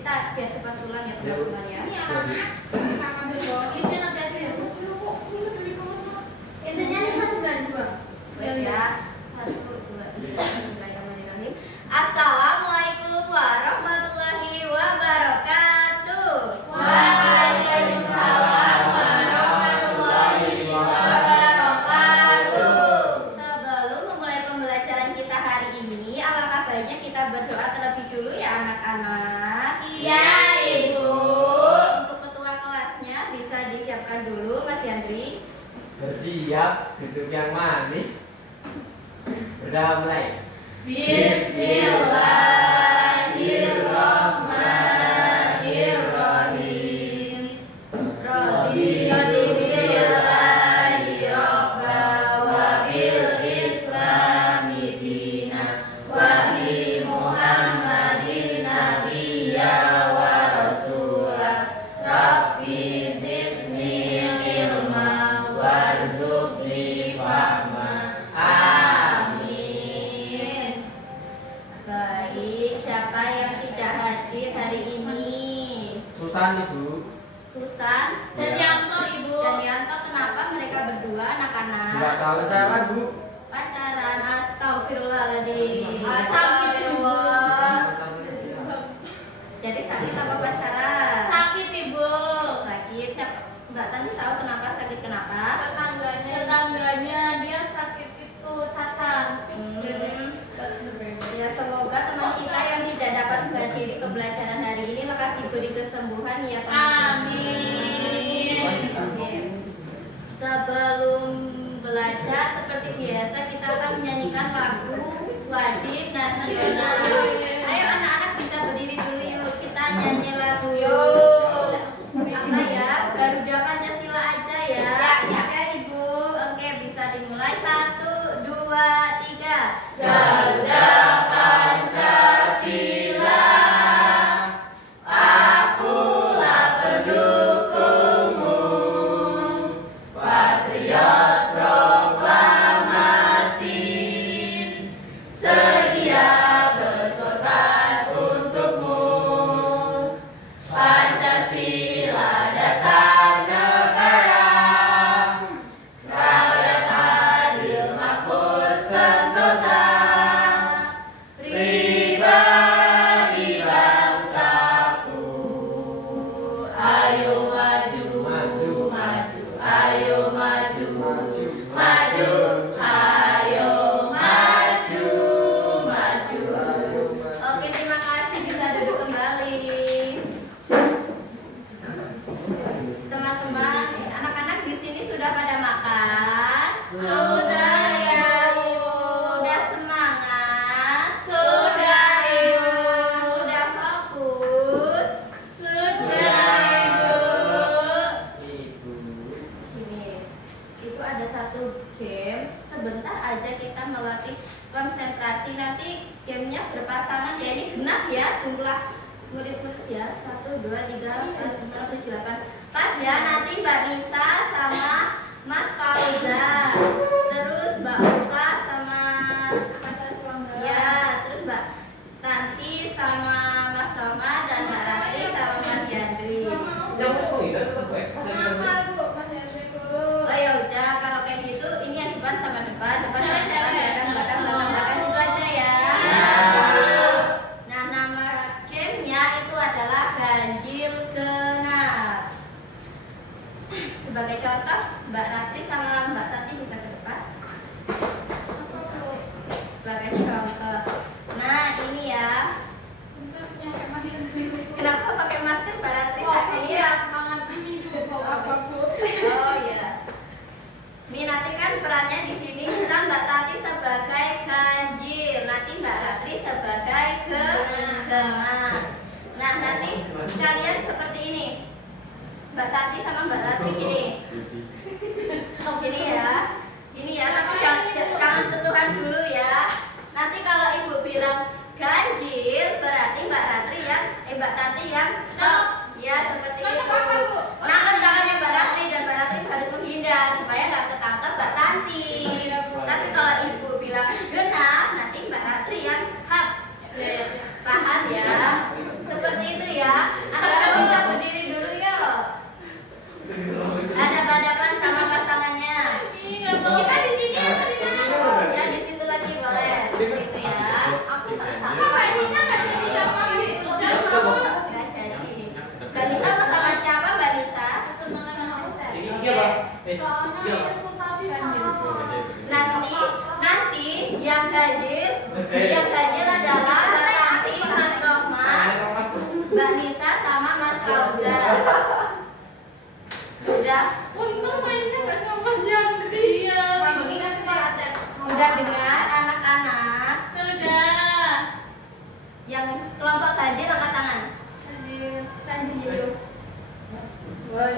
Kita biar cepat pulang ya teman-teman ya. Ini anak-anak sama dulu. Ini nanti aja ya. Intinya nih 192. Wes ya. 1 2 3. Bismillahirrahmanirrahim. Assalamualaikum warahmatullahi wabarakatuh. Waalaikumsalam warahmatullahi wabarakatuh. Sebelum memulai pembelajaran kita hari ini, alangkah baiknya kita berdoa terlebih dulu ya anak-anak. Iya, Ibu. Untuk ketua kelasnya bisa disiapkan dulu, Mas Yandri. Bersiap, duduk yang manis. Udah mulai. Bismillahirrahmanirrahim. Raditu billahi robba wa bil islami dina wa bi Muhammadin nabiyya wa rasulah. Rabbi zidni ilma warzuqni fahma. Amin. Baik, siapa yang tidak hadir hari ini? Susan, Ibu. Susan Dan Yanto, Ibu. Dan Yanto, kenapa mereka berdua anak-anak? Enggak tahu pacaran, Bu. Pacaran, astagfirullahaladzim. Astagfirullah. Jadi sakit apa pacaran? Sakit, Ibu. Sakit. Mbak Tanti tahu kenapa sakit kenapa? Tetangganya dia sakit itu cacar. Ya, semoga teman kita yang tidak dapat menghadiri pembelajaran hari ini lekas diberi kesembuhan ya teman-teman. Amin. Oke. Sebelum belajar seperti biasa kita akan menyanyikan lagu wajib nasional. Ayo anak-anak bisa berdiri dulu yuk, kita nyanyi lagu yuk. Apa ya? Garuda Pancasila aja ya. Ya, Ibu. Oke, bisa dimulai 1 2 3. Garuda Pancasila, akulah pendukungmu, patriot proklamasi, sedia berkorban untukmu. Pancasila dasar negara, rakyat adil makmur sentosa, pribadi bangsaku. Ayo maju, maju, maju, ayo maju, maju, maju, ayo maju, maju. Oke, terima kasih, bisa duduk kembali. Teman-teman, anak-anak di sini sudah pada makan? Sudah ya, Ibu. Sudah semangat? Sudah, Ibu. Sudah fokus? Sudah, Ibu. Gini, Ibu ada satu game. Sebentar aja kita melatih konsentrasi. Nanti gamenya berpasangan ya. Ini genap ya jumlah murid-murid ya. 1 2 3 4 5 6 7 8. Pas ya, nanti Mbak Nisa sama Mas Fauza, terus Mbak Ufa sama ya, terus Mbak Tanti sama Mas Roma, dan Mbak Ratri sama Mas Yandri. Yang tidak tetap baik. Oh ya udah, kalau kayak gitu ini yang depan sama depan, depan sama depan, belakang belakang belakang belakang itu aja ya. Nah, nama gamenya itu adalah ganjil genap. Sebagai contoh, Mbak Ratri sama Mbak Tati bisa ke depan. Sebagai contoh. Nah, ini ya. Kenapa pakai masker Mbak Ratri saat ini? Oh ya. Ini nanti kan perannya di sini bisa Mbak Tati sebagai ganjil Mbak Ratri sebagai genap. Nah, nanti kalian seperti ini. Mbak Tati sama Mbak Ratri gini. Gini ya, tapi jangan sentuhan dulu ya. Nanti kalau ibu bilang ganjil, berarti Mbak Tati yang ya seperti itu. Nangkep tangannya Mbak Ratri dan Mbak Ratri harus menghindar supaya nggak ketangkep Mbak Tanti. Tapi kalau ibu bilang genap, nanti Mbak Ratri yang hap. Paham ya? Seperti itu ya. Anda bisa berdiri dulu yuk. Hadap-hadapan sama pasangannya. Kita di sini atau di mana tuh? Ya di situ lagi boleh. Seperti itu ya. Aku sama. Mbak Nisa nggak jadi sama gitu. Nggak jadi. Mbak Nisa mau sama siapa Mbak Nisa? Nanti yang ganjil adalah Mbak Tanti, Mas Rohman, Mbak Nisa sama Mas Fauzan. Sudah. Untung mainnya nggak sama dia. Udah dengar anak-anak? Sudah. Yang kelompok ganjil angkat tangan.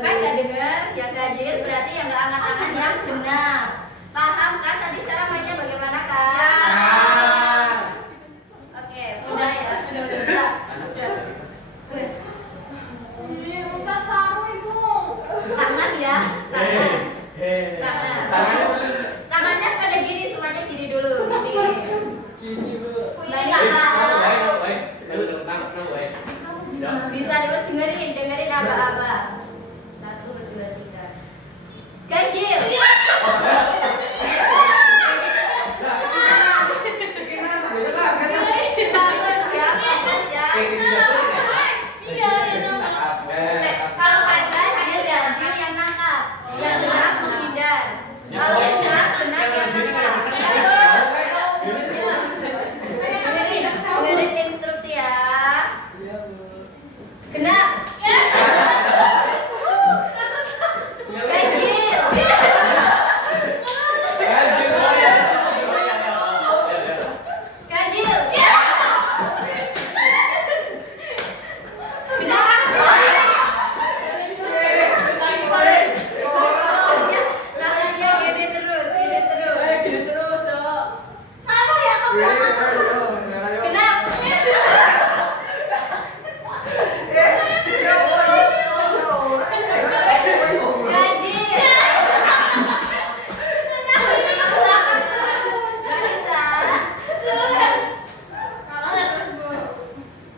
Kan nggak dengar? Yang ganjil berarti yang nggak angkat tangan yang genap. Paham kan tadi cara mainnya bagaimana kan? Oke, udah ya. Udah. Wes. Bukan sama ibu. Tangan ya. Tangan. Tangannya pada gini, semuanya gini dulu. Gini. Mbak Nisa. Bisa dengerin abang-abang. 1, 2, 3. Ganjil. Bagus ya. Kalau ganjil yang nangkap, yang genap menghindar. Kalau genap yang nangkap. Dengerin instruksi ya. Genap. Ganjil. Ganjil. Tangannya gini terus.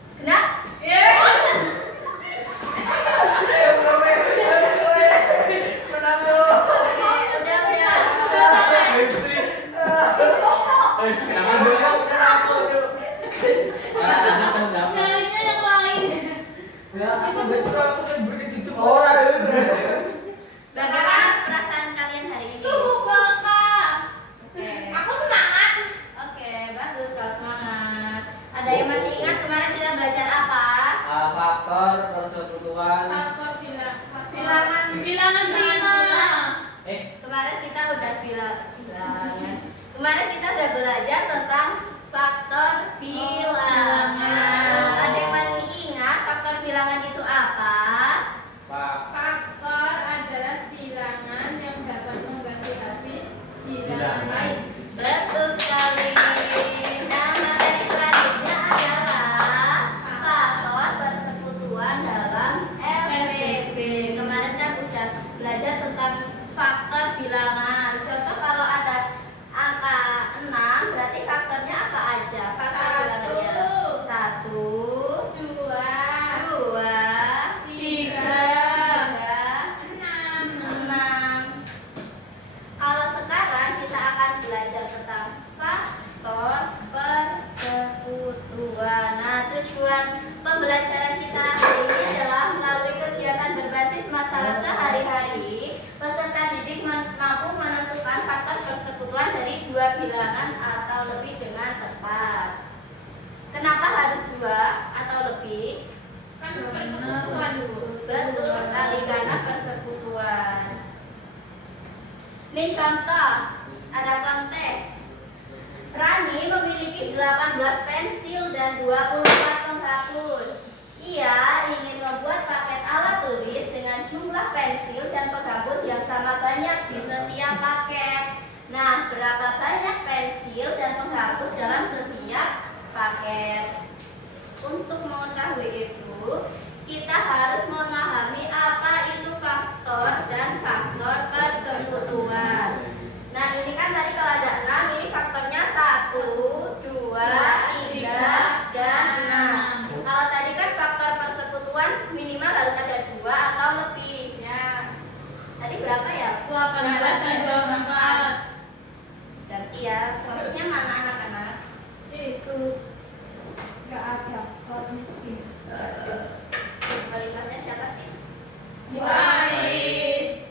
Genap. Nyarinya yang lain. Bagaimana perasaan kalian hari ini? Suhu Bapak. Aku semangat. Oke, bagus kalau semangat. Ada yang masih ingat kemarin kita belajar apa? Faktor persekutuan. Bilangan 5. Kemarin kita udah bilangan. Kemarin kita udah belajar tentang faktor bilangan. Ada yang masih ingat faktor bilangan itu apa? Faktor adalah bilangan yang dapat membagi habis bilangan lain. Betul sekali. Nama dari selanjutnya adalah faktor persekutuan dalam FPB. Kemarin kan udah belajar tentang faktor bilangan. Contoh kalau ada angka 6, berarti faktornya apa aja? Faktor bilangannya 1, 2, 3, 6. Kalau sekarang kita akan belajar tentang faktor persekutuan. Nah, tujuan pembelajaran kita hari ini adalah melalui kegiatan berbasis masalah sehari-hari, peserta didik mampu menentukan faktor persekutuan dari 2 bilangan atau lebih dengan tepat. Kenapa harus 2 atau lebih? Kan persekutuan. Betul sekali, karena persekutuan. Ini contoh, ada konteks. Rani memiliki 8 18 pensil dan 24 penghapus. Ia ingin membuat paket alat tulis dengan jumlah pensil dan penghapus yang sama banyak di setiap paket. Nah, berapa banyak pensil dan penghapus dalam setiap paket? Untuk mengetahui itu, kita harus memahami apa itu faktor dan faktor persekutuan. Nah, ini kan tadi kalau ada 6, ini faktornya 1, 2, 3, dan 6. Kalau tadi kan faktor persekutuan minimal harus ada 2 atau lebih. Ya. Tadi berapa ya? 18 dan 24. Ganti ya. Harusnya mana anak-anak? Itu nggak ada kelas miskin. Wali kelasnya siapa sih? Wais.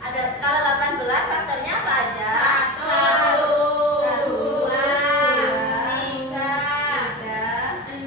Ada kalau 18 faktornya apa aja? 1, 2, 3, 6,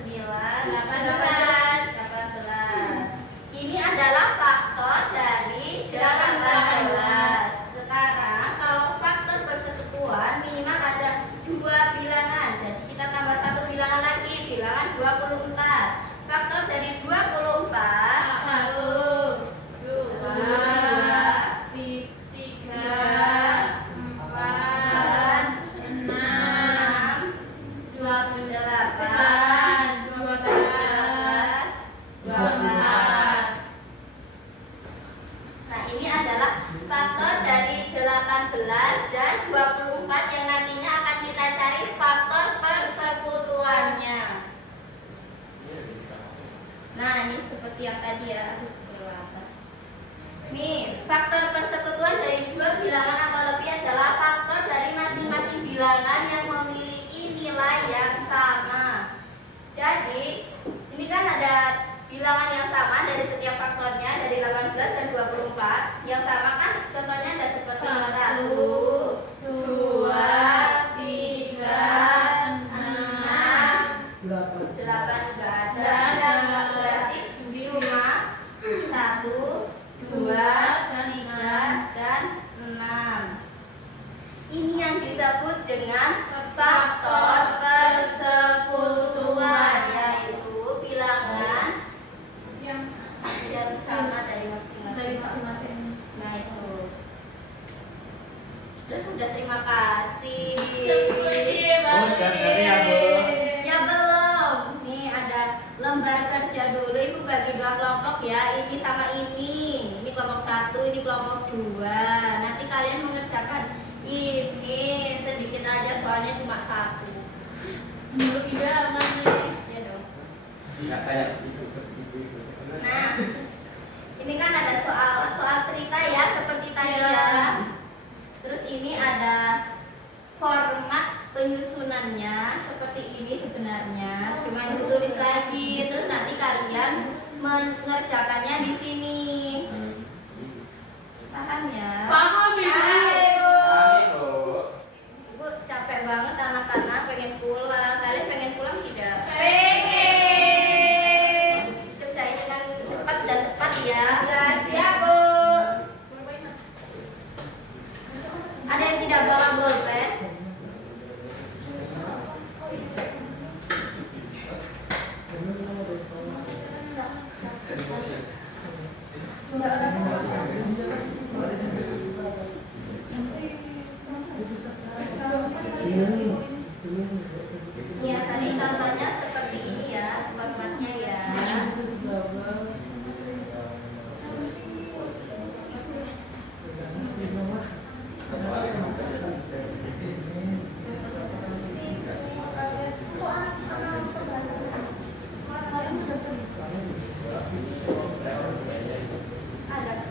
9, 18. Ini adalah faktor dari 18. Sekarang kalau faktor persekutuan minimal ada 2 bilangan. Jadi kita tambah 1 bilangan lagi, bilangan 24. Faktor dari 24 1, 2, 3, 4, 6, 8, 24. Nah, ini adalah faktor dari 18 dan 24 yang nantinya akan kita cari faktor persekutuannya. Nah, ini seperti yang tadi ya. Nih, faktor persekutuan dari 2 bilangan atau lebih adalah faktor dari masing-masing bilangan yang memiliki nilai yang sama. Jadi, ini kan ada bilangan yang sama dari setiap faktornya, dari 18 dan 24. Yang sama kan contohnya ada seperti 1, 2, 3, 6, 8 juga ada. Berarti cuma 1, 2, 3, dan 6. Ini yang disebut dengan faktor persekutuan, yaitu bilangan yang sama dari masing-masing. Nah, itu. Udah terima kasih. Ya belum. Nih ada lembar kerja dulu. Ibu bagi 2 kelompok ya. Ini sama ini. Ini kelompok 1, ini kelompok 2. Nanti kalian mengerjakan ini sedikit aja soalnya cuma 1. Menurut Ida mana? Ya dong. Nggak kayak Nah, ini kan ada soal cerita ya seperti tadi ya. Terus ini ada format penyusunannya seperti ini sebenarnya. Cuma itu tulis lagi. Terus nanti kalian mengerjakannya di sini. Paham ya? Paham Ibu. Ibu capek banget anak-anak pengen pulang. Kalian pengen pulang tidak? Kerjain dengan cepat dan tepat ya. Ya siap Bu. Ada yang tidak bawa bolpen? Ya tadi contohnya seperti ini ya formatnya ya. Ada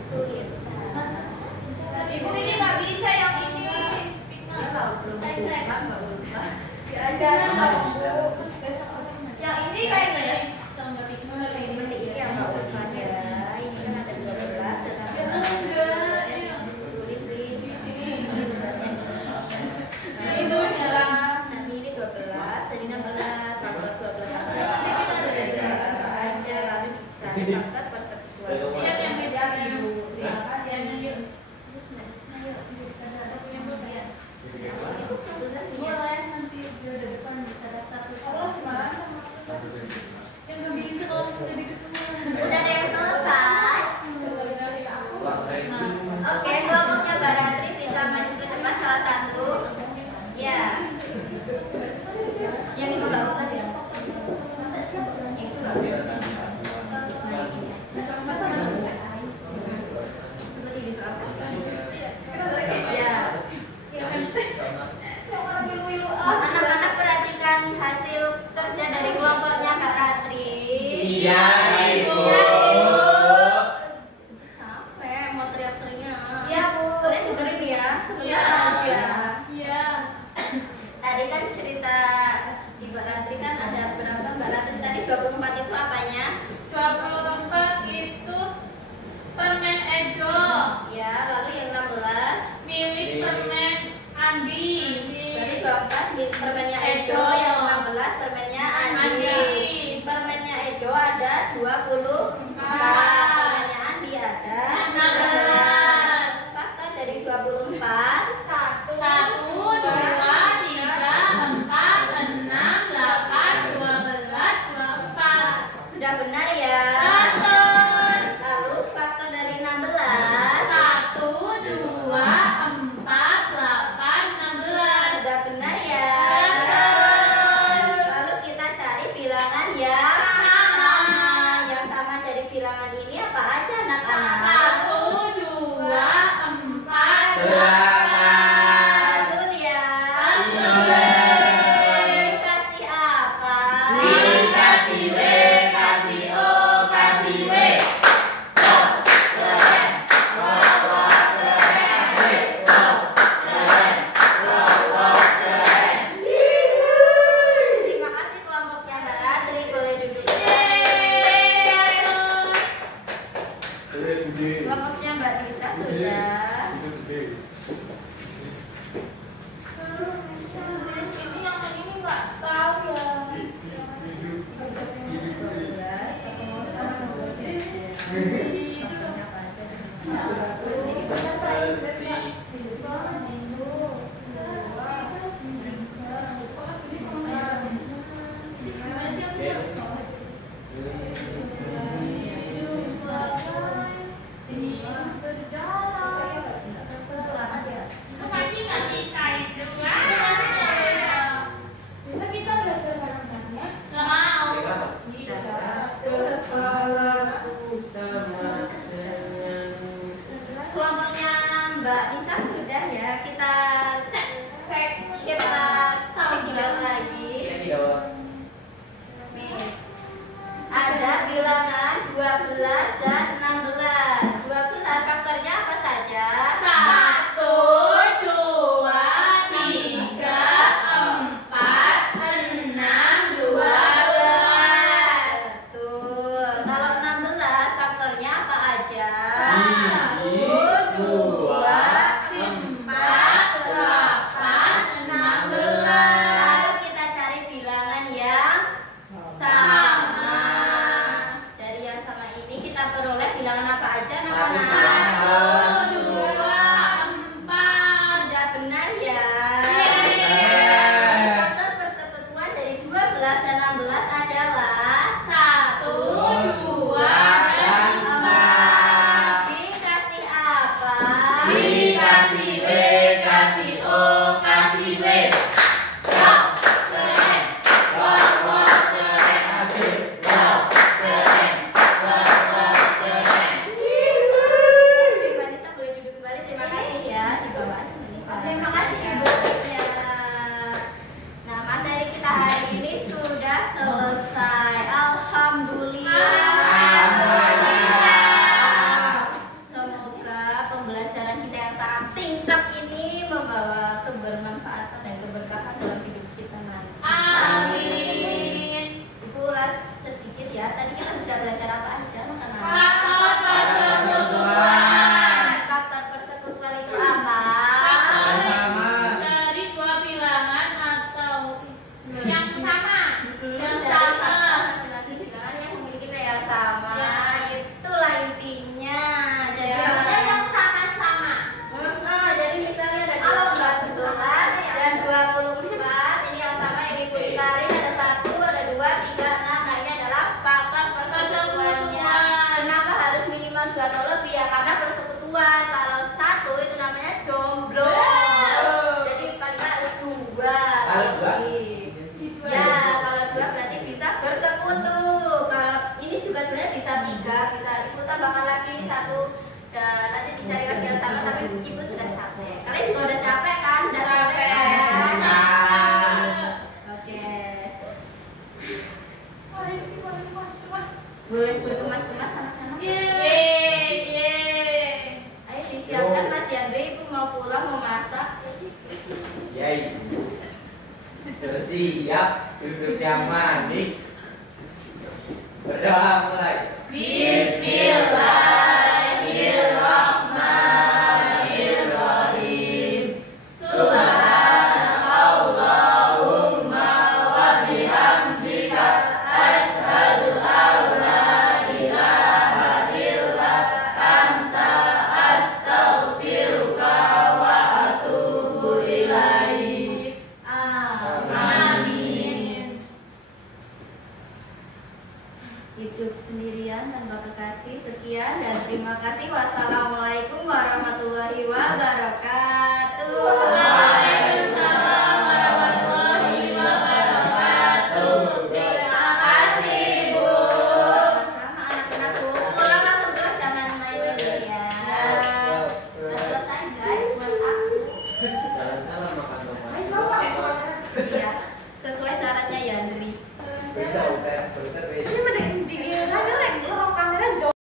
Kelompoknya Mbak Nisa sudah. Ini yang ini nggak tahu ya. Bisa kita belajar bareng-bareng ya? Nggak mau. Kelompoknya Mbak Nisa sudah ya. Kita cek lagi. Nih. Ada bilangan 12 dan 16. 12 faktornya apa saja? 1, 2, 3, 4, 6, 12. Betul. Kalau 16 faktornya apa aja? 1, 2, 4, 8, 16. Lalu kita cari bilangan yang sama. Dari yang sama ini kita peroleh bilangan apa aja? Anak-anak? 1, 2, 4. Sudah benar ya. Yeay. Faktor persekutuan dari 12 dan 16 adalah 1, 2, dan 4. Dikasih apa? Dikasih W, kasih O, kasih W. Rock, keren. Rock, rock, keren. Rock, keren. Rock, rock, keren. Mbak Nisa boleh duduk kembali. Terima kasih ya. Di bawah aja Mbak Nisa. Terima kasih, Ibu. Ya. Nah, materi kita hari ini sudah selesai. Alhamdulillah. Semoga pembelajaran kita yang sangat singkat ini membawa kebermanfaatan dan keberkahan dalam hidup kita nanti. Amin. Ibu ulas sedikit ya. Tadi kita sudah belajar apa aja, anak-anak? Faktor persekutuan. Faktor persekutuan itu apa? Faktor dari dua bilangan atau yang sama. Yang sama. Masing-masing bilangan yang memiliki nilai yang sama. Itulah intinya. Jadi yang sama-sama. jadi misalnya ada 14 dan 24. Ini yang sama yang dikali ada 1, ada 2, 3, 6. Nah, ini adalah faktor persekutuannya. Kenapa harus minimal 2 atau lebih ya? Karena persekutuan. Kalau 1 itu namanya jomblo. Jadi paling harus 2 Kalau dua? lebih. Ya, kalau 2 berarti bisa bersekutu. Kalau ini juga sebenarnya bisa 3, bisa ibu tambahkan lagi 1. Dan nanti dicari lagi yang sama, tapi ibu sudah capek. Kalian juga udah capek kan? Udah capek. Oke. Boleh berkemas-kemas anak-anak. Yeay. Ayo disiapkan Mas Yandri, ibu mau pulang mau masak. Yay. Bersiap, duduk yang manis. Berdoa mulai. Bismillahirrahmanirrahim. Subhanakallahumma wa bihamdika asyhadu an la ilaha illa anta astaghfiruka wa atubu ilaik. Amin. Hidup sendirian tanpa kekasih. Sekian dan terima kasih. Wassalamualaikum warahmatullahi wabarakatuh.